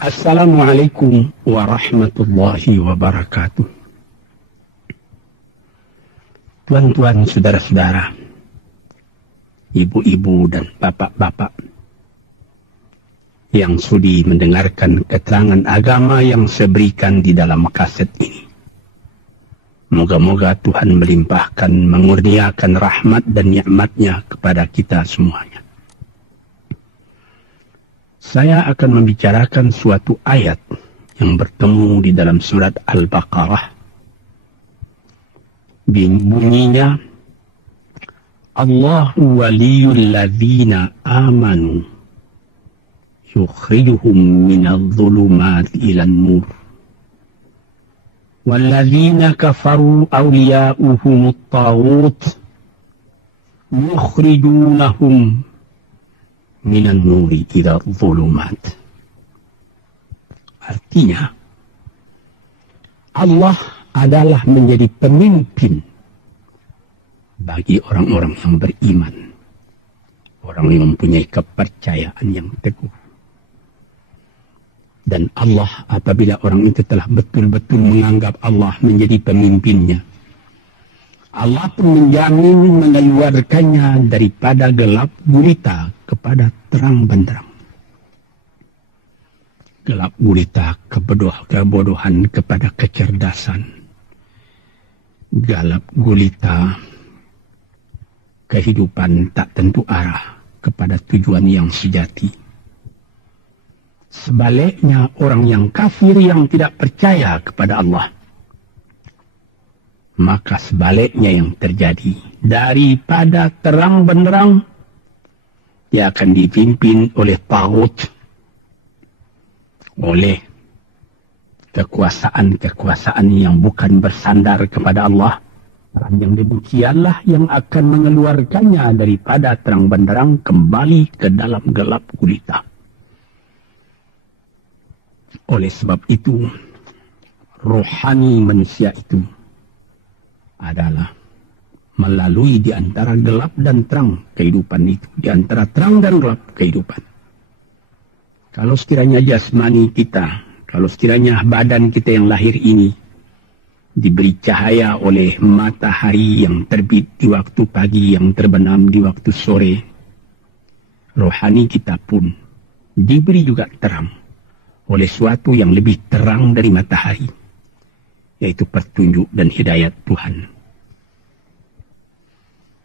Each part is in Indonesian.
Assalamualaikum warahmatullahi wabarakatuh. Tuan-tuan, saudara-saudara, ibu-ibu dan bapak-bapak yang sudi mendengarkan keterangan agama yang saya berikan di dalam kaset ini. Moga-moga Tuhan melimpahkan, mengurniakan rahmat dan nikmat-Nya kepada kita semuanya. Saya akan membicarakan suatu ayat yang bertemu di dalam surat Al-Baqarah. Bunyinya, Allahu waliyul ladzina amanu yukhrijuhum minadh dhulumati ilan nur. Walladzina kafaru awliya'uhumut taghut yukhrijunahum minan nuri ila dhulumat. Artinya, Allah adalah menjadi pemimpin bagi orang-orang yang beriman, orang yang mempunyai kepercayaan yang teguh. Dan Allah, apabila orang itu telah betul-betul menganggap Allah menjadi pemimpinnya, Allah pun menjamin mengeluarkannya daripada gelap gulita kepada terang benderang. Gelap gulita kebodohan kepada kecerdasan. Gelap gulita kehidupan tak tentu arah kepada tujuan yang sejati. Sebaliknya, orang yang kafir yang tidak percaya kepada Allah, maka sebaliknya yang terjadi, daripada terang benderang, dia akan dipimpin oleh taghut, oleh kekuasaan-kekuasaan yang bukan bersandar kepada Allah. Yang demikianlah yang akan mengeluarkannya daripada terang benderang kembali ke dalam gelap gulita. Oleh sebab itu, rohani manusia itu adalah melalui di antara gelap dan terang kehidupan itu, di antara terang dan gelap kehidupan. Kalau sekiranya jasmani kita, kalau sekiranya badan kita yang lahir ini diberi cahaya oleh matahari yang terbit di waktu pagi, yang terbenam di waktu sore, rohani kita pun diberi juga terang oleh suatu yang lebih terang dari matahari, yaitu petunjuk dan hidayat Tuhan.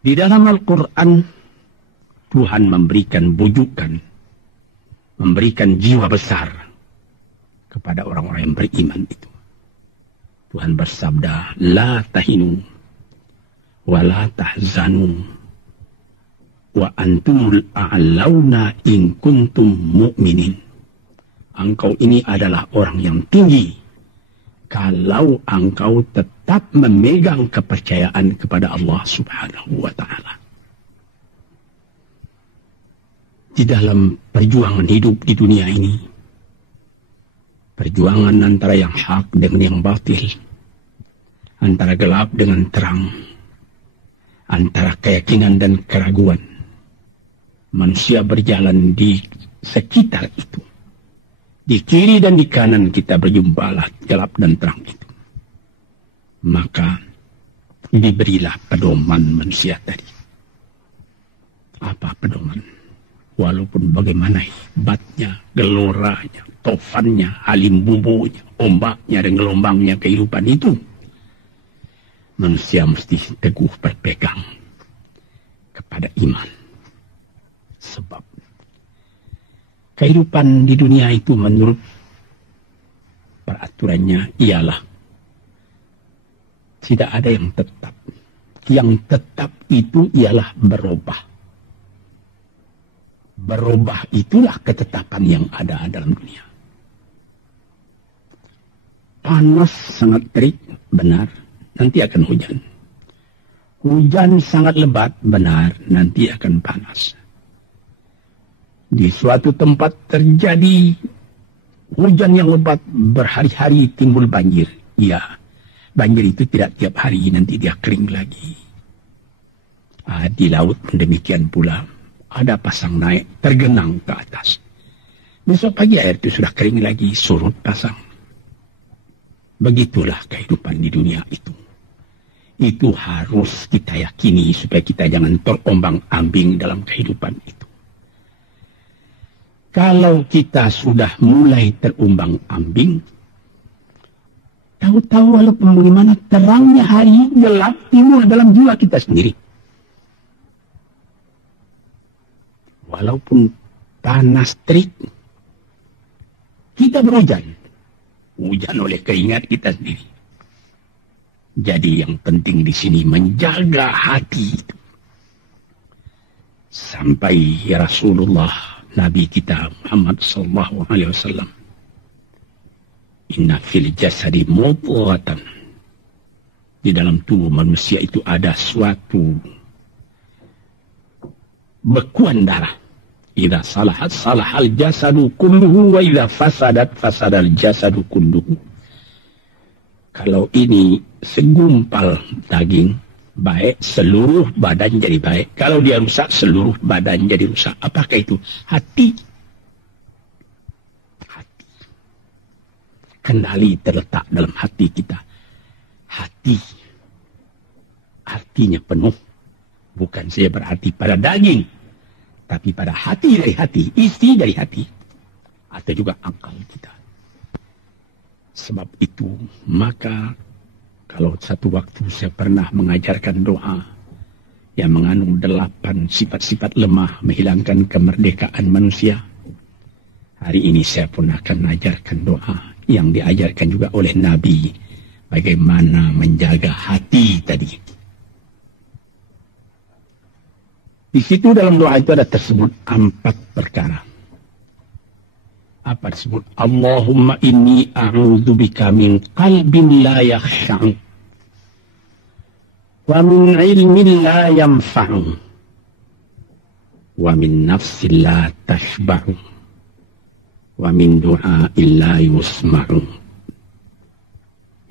Di dalam Al-Quran, Tuhan memberikan bujukan, memberikan jiwa besar kepada orang-orang yang beriman itu. Tuhan bersabda, La tahinu, wa la tahzanu, wa antumul a'launa in kuntum mu'minin. Engkau ini adalah orang yang tinggi kalau engkau tetap memegang kepercayaan kepada Allah Subhanahu wa Ta'ala. Di dalam perjuangan hidup di dunia ini, perjuangan antara yang hak dengan yang batil, antara gelap dengan terang, antara keyakinan dan keraguan, manusia berjalan di sekitar itu. Di kiri dan di kanan kita berjumpalah gelap dan terang itu. Maka diberilah pedoman manusia tadi. Apa pedoman? Walaupun bagaimana hebatnya, geloranya, tofannya, alim bumbunya, ombaknya dan gelombangnya kehidupan itu, manusia mesti teguh berpegang kepada iman. Sebab kehidupan di dunia itu menurut peraturannya ialah tidak ada yang tetap. Yang tetap itu ialah berubah. Berubah itulah ketetapan yang ada dalam dunia. Panas sangat terik, benar, nanti akan hujan. Hujan sangat lebat, benar, nanti akan panas. Di suatu tempat terjadi hujan yang lebat, berhari-hari timbul banjir. Ya, banjir itu tidak tiap hari, nanti dia kering lagi. Di laut demikian pula, ada pasang naik, tergenang ke atas. Besok pagi air itu sudah kering lagi, surut pasang. Begitulah kehidupan di dunia itu. Itu harus kita yakini supaya kita jangan terombang-ambing dalam kehidupan itu. Kalau kita sudah mulai terombang-ambing, tahu-tahu walaupun bagaimana terangnya hari gelap timbul dalam jiwa kita sendiri. Walaupun panas terik, kita berhujan. Hujan oleh keingat kita sendiri. Jadi yang penting di sini menjaga hati itu. Sampai Rasulullah Nabi kita Muhammad sallallahu alaihi wasallam, inna fil jasadi mudghatan. Di dalam tubuh manusia itu ada suatu bekuan darah. Idza salahat salahal jasadu kulluhu wa idza fasadat fasadal jasadu kulluhu. Kalau ini segumpal daging baik, seluruh badan jadi baik. Kalau dia rusak, seluruh badan jadi rusak. Apakah itu? Hati. Hati. Kendali terletak dalam hati kita. Hati artinya penuh. Bukan saja berarti pada daging, tapi pada hati dari hati, isi dari hati, atau juga akal kita. Sebab itu, maka kalau satu waktu saya pernah mengajarkan doa yang mengandung 8 sifat-sifat lemah menghilangkan kemerdekaan manusia, hari ini saya pun akan mengajarkan doa yang diajarkan juga oleh Nabi, bagaimana menjaga hati tadi. Di situ dalam doa itu ada tersebut 4 perkara. Apa disebut? Allahumma inni a'udzubika min qalbin la yakhsha'u wa min ilmin la yanfa'u wa min nafsin la tashba'u wa min du'a'in la yusma'u.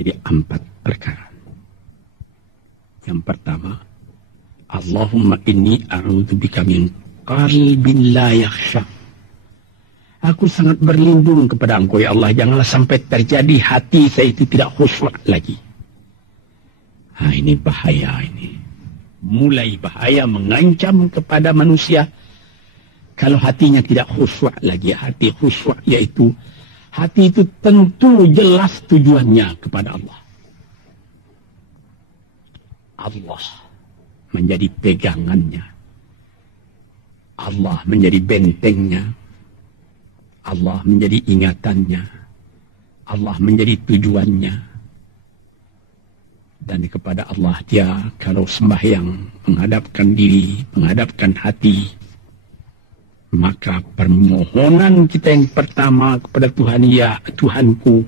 Jadi 4 perkara. Yang pertama, Allahumma inni a'udzubika min qalbin la yakhsha. Aku sangat berlindung kepada Engkau ya Allah, janganlah sampai terjadi hati saya itu tidak khusyuk lagi. Nah, ini bahaya ini. Mulai bahaya mengancam kepada manusia kalau hatinya tidak khusyuk lagi. Hati khusyuk yaitu hati itu tentu jelas tujuannya kepada Allah. Allah menjadi pegangannya. Allah menjadi bentengnya. Allah menjadi ingatannya. Allah menjadi tujuannya. Dan kepada Allah dia kalau sembahyang menghadapkan diri, menghadapkan hati, maka permohonan kita yang pertama kepada Tuhan, ya Tuhanku,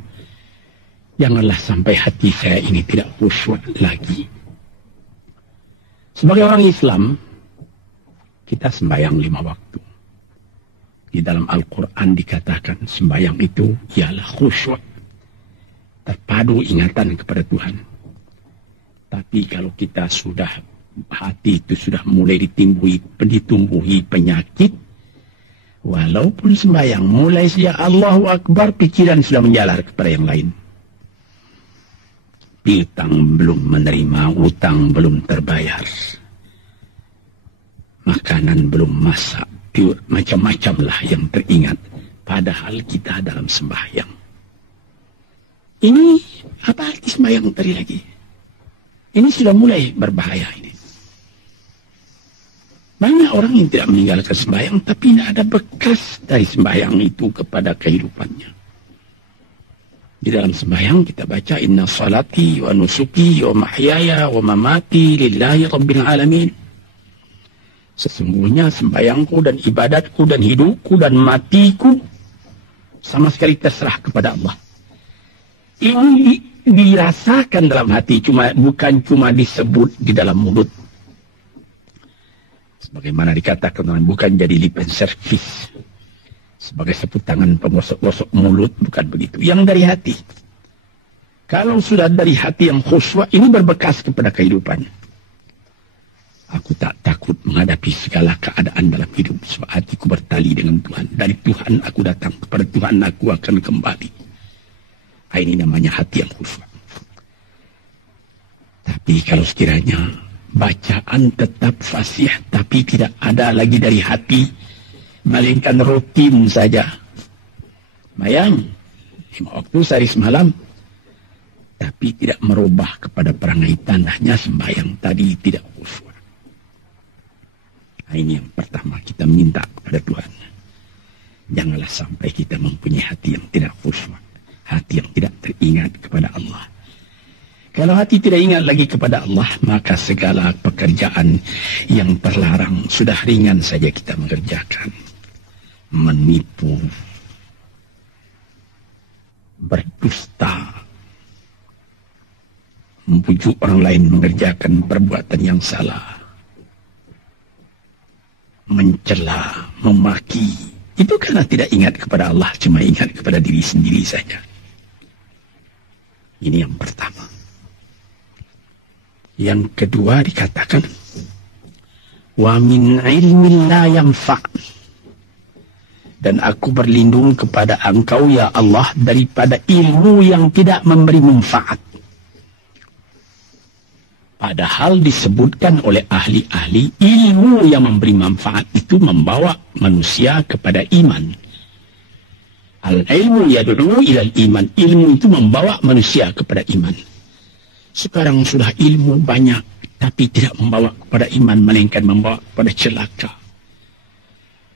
janganlah sampai hati saya ini tidak khusyuk lagi. Sebagai orang Islam, kita sembahyang 5 waktu. Di dalam Al-Quran dikatakan sembahyang itu ialah khusyuk, terpadu ingatan kepada Tuhan. Tapi kalau kita sudah, hati itu sudah mulai ditumbuhi penyakit, walaupun sembahyang, mulai sejak Allahu Akbar, pikiran sudah menjalar kepada yang lain. Piutang belum menerima, utang belum terbayar, makanan belum masak, macam-macam lah yang teringat. Padahal kita dalam sembahyang. Ini apa arti sembahyang tadi lagi? Ini sudah mulai berbahaya ini. Banyak orang yang tidak meninggalkan sembahyang, tapi tidak ada bekas dari sembahyang itu kepada kehidupannya. Di dalam sembahyang kita baca inna salati wa nusuki wa mahyaya wa mamati lillahi rabbil alamin. Sesungguhnya sembahyangku dan ibadatku dan hidupku dan matiku sama sekali terserah kepada Allah. Ini dirasakan dalam hati, bukan cuma disebut di dalam mulut. Sebagaimana dikatakan, bukan jadi lip and service sebagai sapu tangan pengosok-gosok mulut, bukan begitu. Yang dari hati. Kalau sudah dari hati yang khusyuk, ini berbekas kepada kehidupan. Aku tak takut menghadapi segala keadaan dalam hidup sebab hatiku bertali dengan Tuhan. Dari Tuhan aku datang, kepada Tuhan aku akan kembali. Ini namanya hati yang khusyuk. Tapi kalau sekiranya bacaan tetap fasih tapi tidak ada lagi dari hati, melainkan rutin saja. Bayang, 5 waktu sehari semalam, tapi tidak merubah kepada perangai tandanya sembahyang tadi tidak khusyuk. Ini yang pertama kita minta kepada Tuhan. Janganlah sampai kita mempunyai hati yang tidak khusyuk, hati yang tidak teringat kepada Allah. Kalau hati tidak ingat lagi kepada Allah, maka segala pekerjaan yang terlarang sudah ringan saja kita mengerjakan. Menipu, berdusta, membujuk orang lain mengerjakan perbuatan yang salah, mencela, memaki, itu karena tidak ingat kepada Allah, cuma ingat kepada diri sendiri saja. Ini yang pertama. Yang kedua dikatakan, wa min ilmin la yanfa', dan aku berlindung kepada Engkau ya Allah daripada ilmu yang tidak memberi manfaat. Padahal disebutkan oleh ahli-ahli, ilmu yang memberi manfaat itu membawa manusia kepada iman. Al-ilmu yad'u ilal iman. Ilmu itu membawa manusia kepada iman. Sekarang sudah ilmu banyak, tapi tidak membawa kepada iman, melainkan membawa kepada celaka.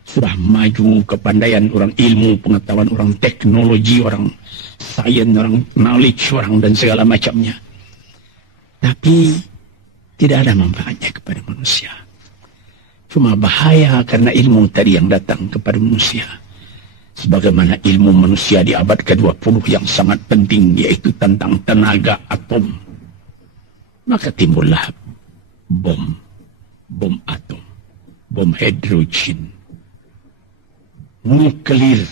Sudah maju kepandaian orang, ilmu, pengetahuan orang, teknologi orang, sains orang, knowledge orang, dan segala macamnya. Tapi tidak ada manfaatnya kepada manusia. Cuma bahaya karena ilmu tadi yang datang kepada manusia. Sebagaimana ilmu manusia di abad ke-20 yang sangat penting, yaitu tentang tenaga atom. Maka timbullah bom atom, bom hidrogen, nuklir.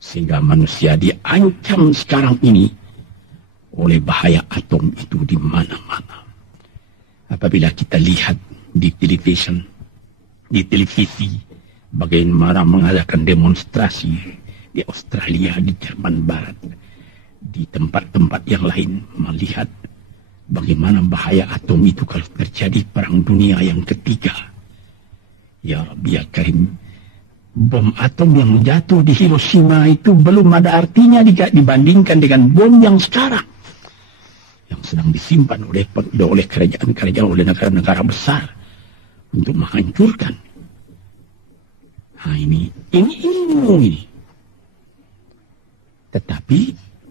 Sehingga manusia diancam sekarang ini oleh bahaya atom itu di mana-mana. Apabila kita lihat di televisi, bagaimana mengadakan demonstrasi di Australia, di Jerman Barat, di tempat-tempat yang lain, melihat bagaimana bahaya atom itu kalau terjadi perang dunia yang ketiga. Ya Rabbi ya Karim, bom atom yang jatuh di Hiroshima itu belum ada artinya dibandingkan dengan bom yang sekarang, yang sedang disimpan oleh kerajaan-kerajaan, oleh negara-negara besar untuk menghancurkan. Nah ini ilmu ini. Tetapi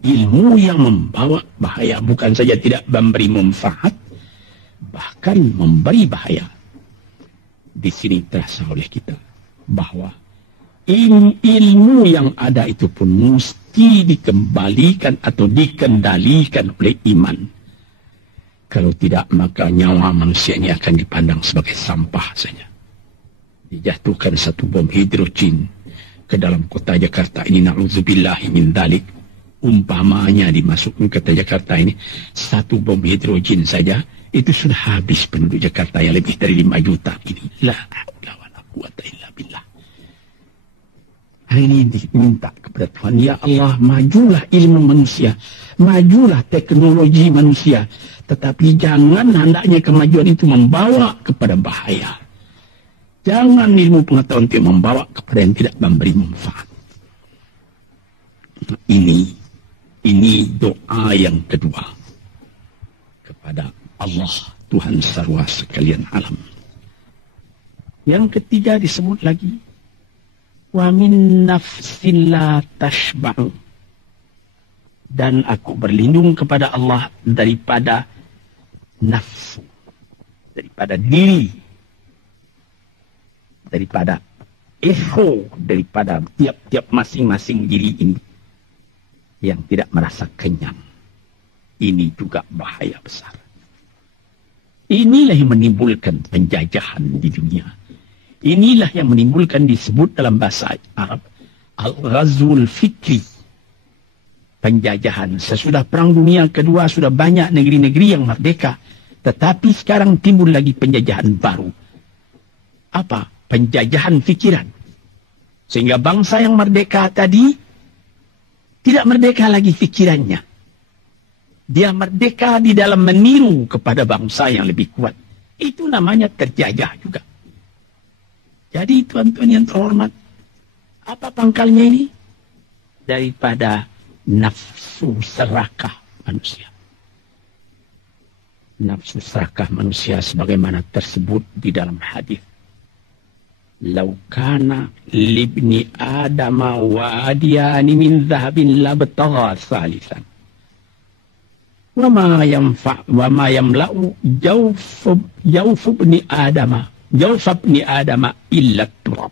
ilmu yang membawa bahaya, bukan saja tidak memberi manfaat, bahkan memberi bahaya. Di sini terasa oleh kita bahwa ilmu yang ada itu pun mesti dikembalikan atau dikendalikan oleh iman. Kalau tidak, maka nyawa manusia ini akan dipandang sebagai sampah saja. Dijatuhkan satu bom hidrogen ke dalam kota Jakarta ini, na'udzubillahi min dzalik. Umpamanya dimasukkan ke Jakarta ini, satu bom hidrogen saja, itu sudah habis penduduk Jakarta yang lebih dari 5 juta ini. La haula wala quwata illa billah. Ini diminta kepada Tuhan, ya Allah, majulah ilmu manusia, majulah teknologi manusia, tetapi jangan hendaknya kemajuan itu membawa kepada bahaya. Jangan ilmu pengetahuan itu membawa kepada yang tidak memberi manfaat. Ini doa yang kedua kepada Allah, Tuhan sarwa sekalian alam. Yang ketiga disebut lagi, wa min nafsin la tashba'u, dan aku berlindung kepada Allah daripada nafsu, daripada diri, daripada ego, daripada tiap-tiap masing-masing diri ini yang tidak merasa kenyang. Ini juga bahaya besar. Inilah yang menimbulkan penjajahan di dunia. Inilah yang menimbulkan, disebut dalam bahasa Arab, al-ghazwul fikri, penjajahan. Sesudah Perang Dunia Kedua sudah banyak negeri-negeri yang merdeka, Tetapi sekarang timbul lagi penjajahan baru. Apa? Penjajahan fikiran. Sehingga bangsa yang merdeka tadi tidak merdeka lagi fikirannya. Dia merdeka di dalam meniru kepada bangsa yang lebih kuat. Itu namanya terjajah juga. Jadi tuan-tuan yang terhormat, apa pangkalnya ini? Daripada nafsu serakah manusia. Nafsu serakah manusia sebagaimana tersebut di dalam hadis. Lau kana libni adama wadiyani min dhahabin labtagha salisan. Wa ma yamla'u jawf ibni adama illa turab.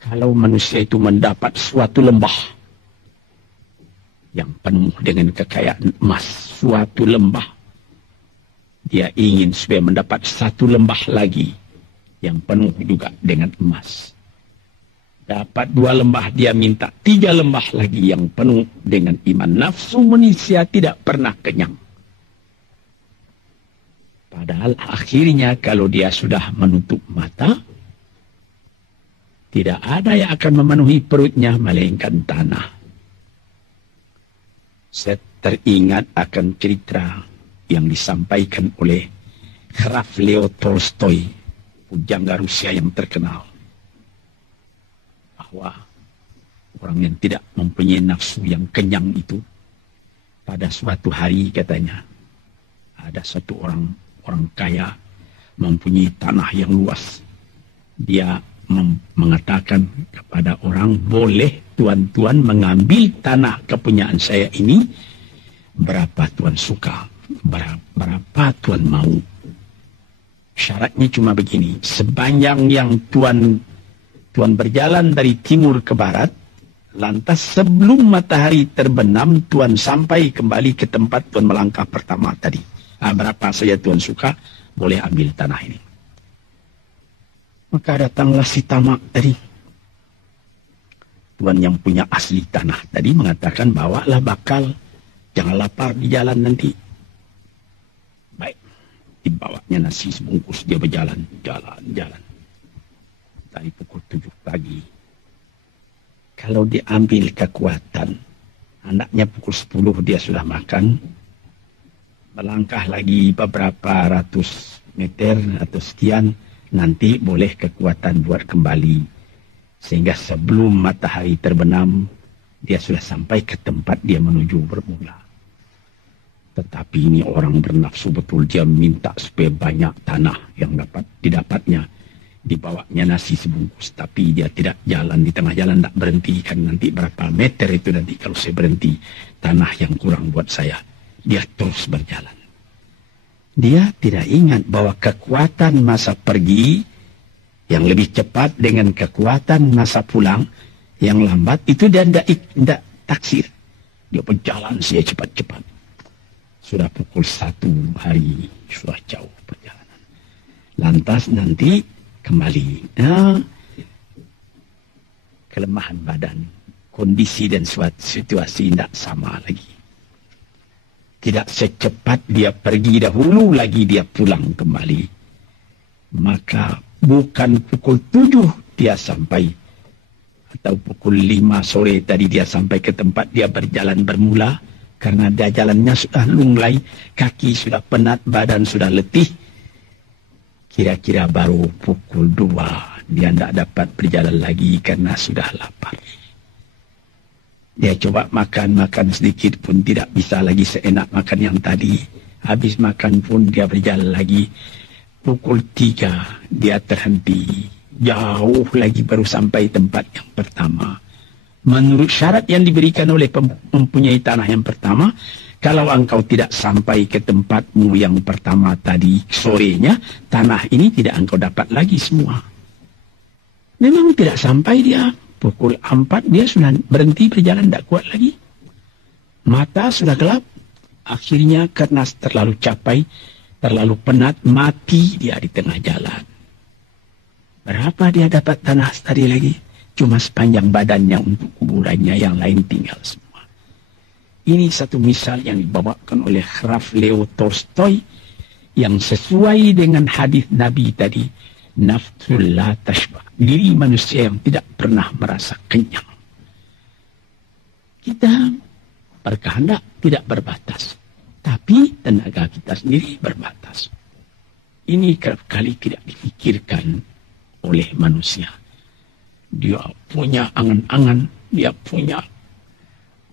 Kalau manusia itu mendapat suatu lembah yang penuh dengan kekayaan emas, suatu lembah, dia ingin supaya mendapat satu lembah lagi yang penuh juga dengan emas. Dapat 2 lembah, dia minta 3 lembah lagi yang penuh dengan iman. Nafsu manusia tidak pernah kenyang. Padahal akhirnya kalau dia sudah menutup mata, tidak ada yang akan memenuhi perutnya melainkan tanah. Saya teringat akan cerita yang disampaikan oleh Graf Leo Tolstoy, pujangga Rusia yang terkenal, bahwa orang yang tidak mempunyai nafsu yang kenyang itu, pada suatu hari katanya, ada satu orang kaya mempunyai tanah yang luas. Dia mengatakan kepada orang, boleh tuan-tuan mengambil tanah kepunyaan saya ini, berapa tuan suka, berapa tuan mau. Syaratnya cuma begini, sepanjang yang tuan berjalan dari timur ke barat, lantas sebelum matahari terbenam, tuan sampai kembali ke tempat tuan melangkah pertama tadi. Berapa saja tuan suka, boleh ambil tanah ini. Maka datanglah si tamak tadi. Tuan yang punya asli tanah tadi mengatakan, bawalah bakal, jangan lapar di jalan nanti. Baik, dibawanya nasi sebungkus, dia berjalan, jalan. Dari pukul 7 pagi. Kalau diambil kekuatan, anaknya pukul 10 dia sudah makan. Melangkah lagi beberapa ratus meter atau sekian, nanti boleh kekuatan buat kembali. Sehingga sebelum matahari terbenam, dia sudah sampai ke tempat dia menuju bermula. Tetapi ini orang bernafsu betul, dia minta supaya banyak tanah yang dapat didapatnya. Dibawanya nasi sebungkus, tapi dia tidak jalan di tengah jalan, tak berhenti, kan nanti berapa meter itu nanti kalau saya berhenti, tanah yang kurang buat saya. Dia terus berjalan. Dia tidak ingat bahwa kekuatan masa pergi yang lebih cepat dengan kekuatan masa pulang yang lambat itu dia tidak taksir. Dia berjalan saja cepat-cepat. Sudah pukul 1 hari, sudah jauh perjalanan. Lantas nanti kembali. Kelemahan badan, kondisi dan situasi tidak sama lagi. Tidak secepat dia pergi dahulu lagi dia pulang kembali. Maka bukan pukul 7 dia sampai, atau pukul 5 sore tadi dia sampai ke tempat dia berjalan bermula, karena dia jalannya sudah lunglai, kaki sudah penat, badan sudah letih. Kira-kira baru pukul 2 dia tidak dapat berjalan lagi karena sudah lapar. Dia coba makan sedikit pun tidak bisa lagi seenak makan yang tadi. Habis makan pun dia berjalan lagi. Pukul 3 dia terhenti. Jauh lagi baru sampai tempat yang pertama. Menurut syarat yang diberikan oleh mempunyai tanah yang pertama, kalau engkau tidak sampai ke tempatmu yang pertama tadi sorenya, tanah ini tidak engkau dapat lagi semua. Memang tidak sampai dia. Pukul 4 dia sudah berhenti berjalan, tidak kuat lagi. Mata sudah gelap. Akhirnya karena terlalu capai, terlalu penat, mati dia di tengah jalan. Berapa dia dapat tanah tadi lagi? Cuma sepanjang badannya untuk kuburannya, yang lain tinggal semua. Ini satu misal yang dibawakan oleh Graf Leo Tolstoy yang sesuai dengan hadis Nabi tadi. Nafsul la tashba. Diri manusia yang tidak pernah merasa kenyang. Kita berkehendak tidak berbatas. Tapi tenaga kita sendiri berbatas. Ini kerap kali tidak dipikirkan oleh manusia. Dia punya angan-angan, dia punya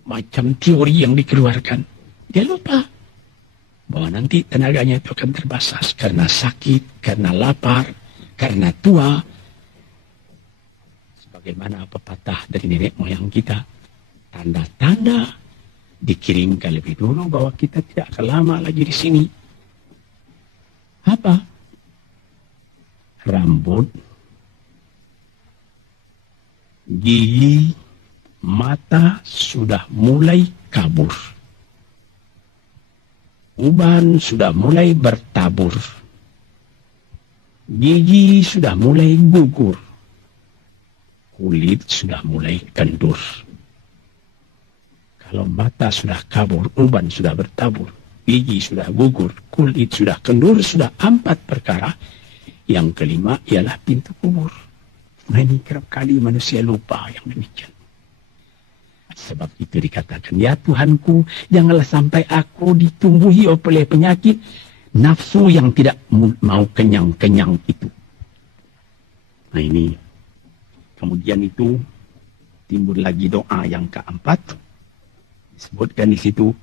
macam teori yang dikeluarkan. Dia lupa bahwa nanti tenaganya itu akan terbatas karena sakit, karena lapar, karena tua. Sebagaimana pepatah dari nenek moyang kita, tanda-tanda dikirimkan lebih dulu bahwa kita tidak akan lama lagi di sini. Apa? Rambut, gigi, mata sudah mulai kabur. Uban sudah mulai bertabur. Gigi sudah mulai gugur. Kulit sudah mulai kendur. Kalau mata sudah kabur, uban sudah bertabur, gigi sudah gugur, kulit sudah kendur, sudah 4 perkara. Yang kelima ialah pintu kubur. Nah, ini kerap kali manusia lupa yang demikian. Sebab itu dikatakan, ya Tuhanku, janganlah sampai aku ditumbuhi oleh penyakit nafsu yang tidak mau kenyang-kenyang itu. Nah ini, kemudian itu timbul lagi doa yang keempat. Disebutkan di situ,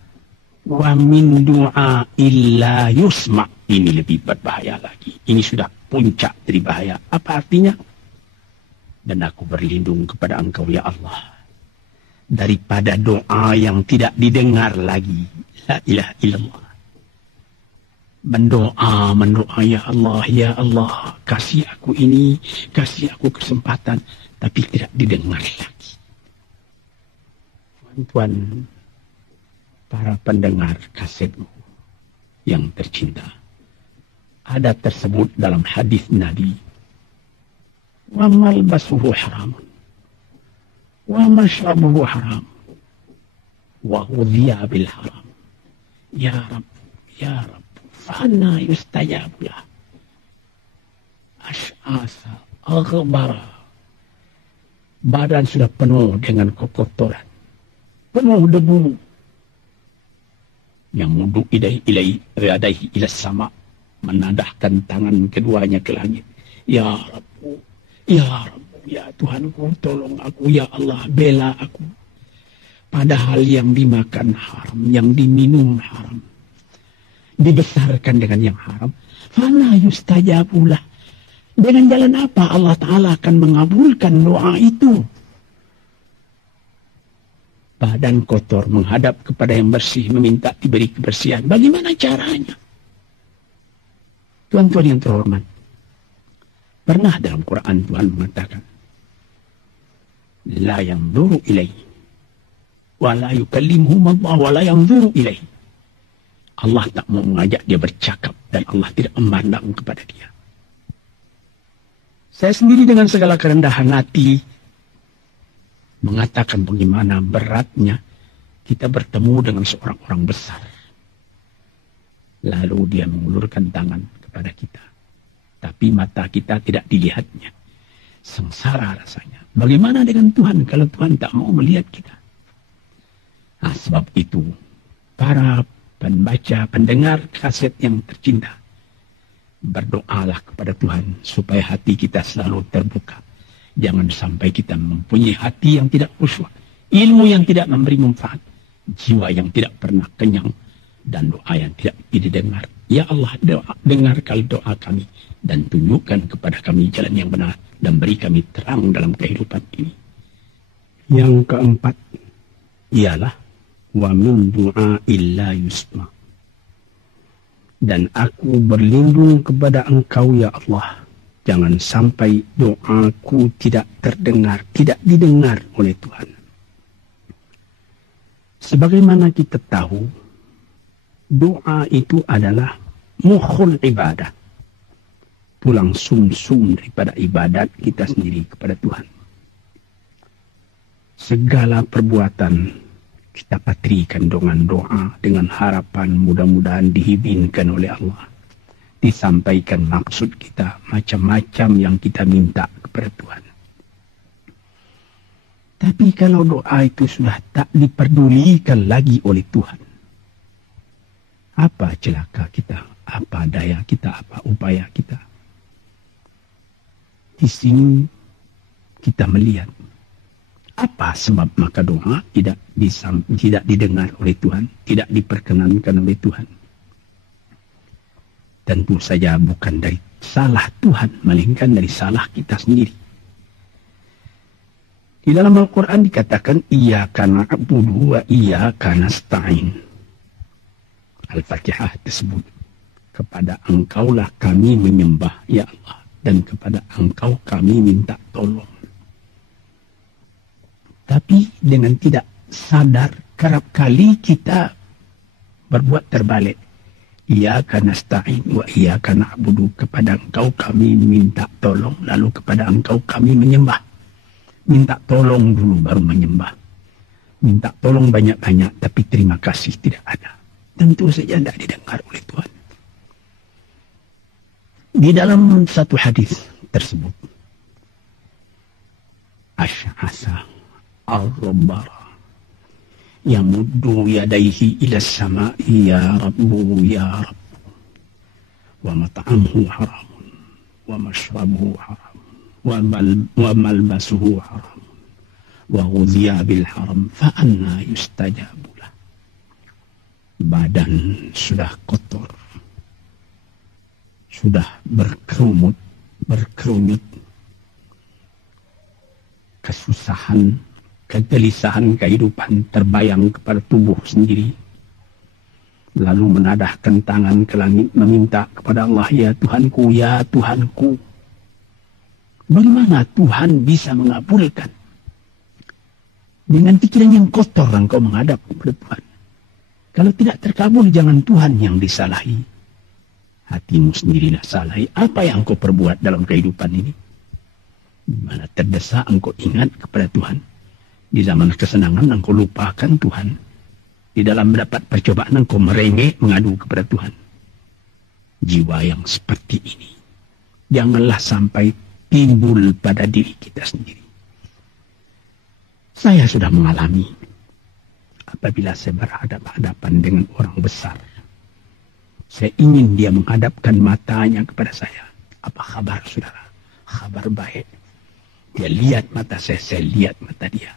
wa min du'a illa yusma. Ini lebih berbahaya lagi. Ini sudah puncak dari bahaya. Apa artinya? Dan aku berlindung kepada Engkau ya Allah daripada doa yang tidak didengar lagi. La ilaha illallah. Mendoa ya Allah, kasih aku ini, kasih aku kesempatan, tapi tidak didengar lagi. Tuan-tuan, para pendengar kasetmu yang tercinta, ada tersebut dalam hadis Nabi, wa malbasuhu haram, wa mashrabuhu haram, wa ghudhiya bil haram. Ya Rabb, ya Rabb, fa'anna yustajabu lah. Ash'asa, aghbara. Badan sudah penuh dengan kotoran, penuh debu. Yang mudu ilaihi ila sama, menadahkan tangan keduanya ke langit. Ya Rabbu, ya Rabbu, ya Tuhanku, tolong aku, ya Allah, bela aku. Padahal yang dimakan haram, yang diminum haram, dibesarkan dengan yang haram. Fala yustajabulah. Dengan jalan apa Allah Ta'ala akan mengabulkan doa itu? Badan kotor menghadap kepada yang bersih, meminta diberi kebersihan. Bagaimana caranya? Tuan-tuan yang terhormat, pernah dalam Quran Tuhan mengatakan, la yanzuru ilaihi wa la yukallimuhum Allah wa la yanzuru ilaihi. Allah tak mau mengajak dia bercakap dan Allah tidak memandang kepada dia. Saya sendiri dengan segala kerendahan hati mengatakan bagaimana beratnya kita bertemu dengan seorang orang besar. Lalu dia mengulurkan tangan kepada kita. Tapi mata kita tidak dilihatnya. Sengsara rasanya. Bagaimana dengan Tuhan kalau Tuhan tak mau melihat kita? Nah, sebab itu, para pembaca, pendengar kaset yang tercinta, berdoalah kepada Tuhan supaya hati kita selalu terbuka. Jangan sampai kita mempunyai hati yang tidak khusyuk, ilmu yang tidak memberi manfaat, jiwa yang tidak pernah kenyang, dan doa yang tidak didengar. Ya Allah, dengarkan doa kami dan tunjukkan kepada kami jalan yang benar dan beri kami terang dalam kehidupan ini. Yang keempat ialah wa min du'a illa yusma. Dan aku berlindung kepada Engkau ya Allah. Jangan sampai doaku tidak terdengar, tidak didengar oleh Tuhan. Sebagaimana kita tahu, doa itu adalah mukhul ibadah. Tulang sumsum daripada ibadat kita sendiri kepada Tuhan. Segala perbuatan Kita patrikan dengan doa, dengan harapan mudah-mudahan diizinkan oleh Allah. Disampaikan maksud kita, macam-macam yang kita minta kepada Tuhan. Tapi kalau doa itu sudah tak diperdulikan lagi oleh Tuhan, apa celaka kita, apa daya kita, apa upaya kita? Di sini kita melihat apa sebab maka doa tidak didengar oleh Tuhan, tidak diperkenankan oleh Tuhan. Tentu saja bukan dari salah Tuhan, melainkan dari salah kita sendiri. Di dalam Al-Quran dikatakan, Iyyaka na'budu wa iyyaka nasta'in. Al-Fatihah tersebut, kepada Engkaulah kami menyembah, ya Allah, dan kepada Engkau kami minta tolong. Tapi dengan tidak sadar, kerap kali kita berbuat terbalik. Iyyaka nasta'in wa iyyaka na'budu, kepada Engkau kami minta tolong, lalu kepada Engkau kami menyembah. Minta tolong dulu baru menyembah. Minta tolong banyak-banyak, tapi terima kasih tidak ada. Tentu saja tidak didengar oleh Tuhan. Di dalam satu hadis tersebut, Asy'asa al-Rabbara yamuddu yadayhi ila as-sama'i ya Rabbu ya Rabbu wa mat'amuhu haramun wa mashrabuhu haramun wa malbasuhu haramun wa ghudhiya bil haram fa anna yustajabu lah. Badan sudah kotor, sudah berkerunyut, kesusahan, kegelisahan kehidupan terbayang kepada tubuh sendiri. Lalu menadahkan tangan ke langit meminta kepada Allah, ya Tuhanku, ya Tuhanku. Bagaimana Tuhan bisa mengabulkan? Dengan pikiran yang kotor engkau menghadap kepada Tuhan. Kalau tidak terkabul, jangan Tuhan yang disalahi. Hatimu sendirilah salahi. Apa yang engkau perbuat dalam kehidupan ini? Di mana terdesak engkau ingat kepada Tuhan. Di zaman kesenangan engkau lupakan Tuhan. Di dalam mendapat percobaan engkau merengek mengadu kepada Tuhan. Jiwa yang seperti ini janganlah sampai timbul pada diri kita sendiri. Saya sudah mengalami apabila saya berhadapan-hadapan dengan orang besar. Saya ingin dia menghadapkan matanya kepada saya. Apa kabar saudara? Kabar baik. Dia lihat mata saya lihat mata dia.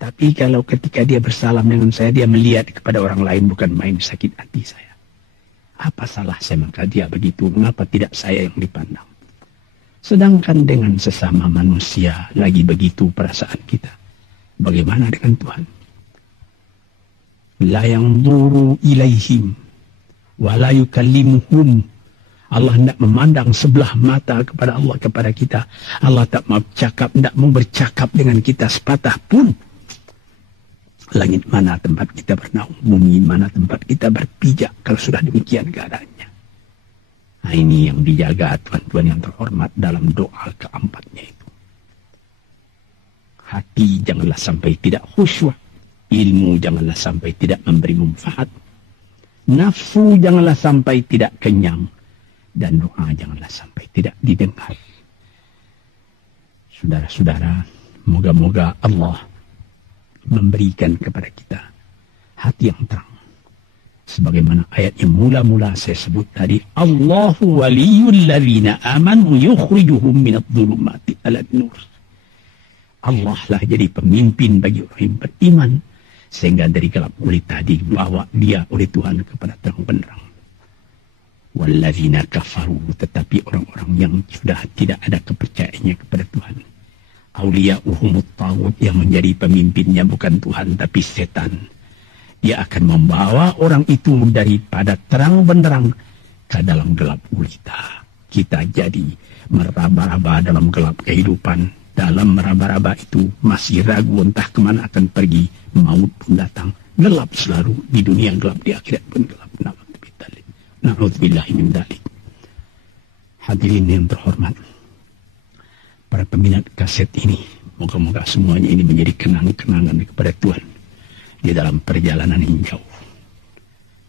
Tapi kalau ketika dia bersalam dengan saya, dia melihat kepada orang lain, bukan main sakit hati saya. Apa salah saya maka dia begitu? Mengapa tidak saya yang dipandang? Sedangkan dengan sesama manusia lagi begitu perasaan kita. Bagaimana dengan Tuhan? La yanzuru ilaihim wa la yukallimuhum. Allah tidak memandang sebelah mata kepada Allah, kepada kita. Allah tak mau cakap, tidak mau bercakap dengan kita sepatah pun. Langit mana tempat kita bernaung, bumi mana tempat kita berpijak kalau sudah demikian keadaannya. Nah, ini yang dijaga tuan-tuan yang terhormat dalam doa keempatnya itu. Hati janganlah sampai tidak khusyuk, ilmu janganlah sampai tidak memberi manfaat, nafsu janganlah sampai tidak kenyang, dan doa janganlah sampai tidak didengar. Saudara-saudara, moga-moga Allah memberikan kepada kita hati yang terang. Sebagaimana ayat yang mula-mula saya sebut tadi, Allahu waliyul ladzina amanu yukhrijuhum minadh dhulumati ilan nur. Allah lah jadi pemimpin bagi orang yang beriman, sehingga dari gelap gulita dibawa dia oleh Tuhan kepada terang benderang. Walladzina kafaru, tetapi orang-orang yang sudah tidak ada kepercayaannya kepada Tuhan, awliya'uhumut taghut, yang menjadi pemimpinnya bukan Tuhan tapi setan. Dia akan membawa orang itu daripada terang benderang ke dalam gelap gulita. Kita jadi meraba-raba dalam gelap kehidupan. Dalam meraba-raba itu masih ragu entah kemana akan pergi. Maut pun datang. Gelap selalu. Di dunia gelap, di akhirat pun gelap. Na'udzubillahi min dzalik. Hadirin yang terhormat, para peminat kaset ini, moga-moga semuanya ini menjadi kenang-kenangan kepada Tuhan. di dalam perjalanan yang jauh,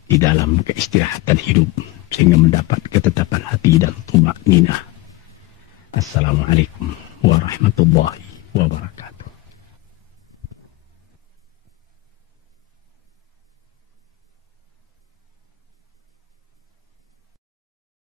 di dalam keistirahatan hidup, sehingga mendapat ketetapan hati dan tumak ninah. Assalamualaikum warahmatullahi wabarakatuh.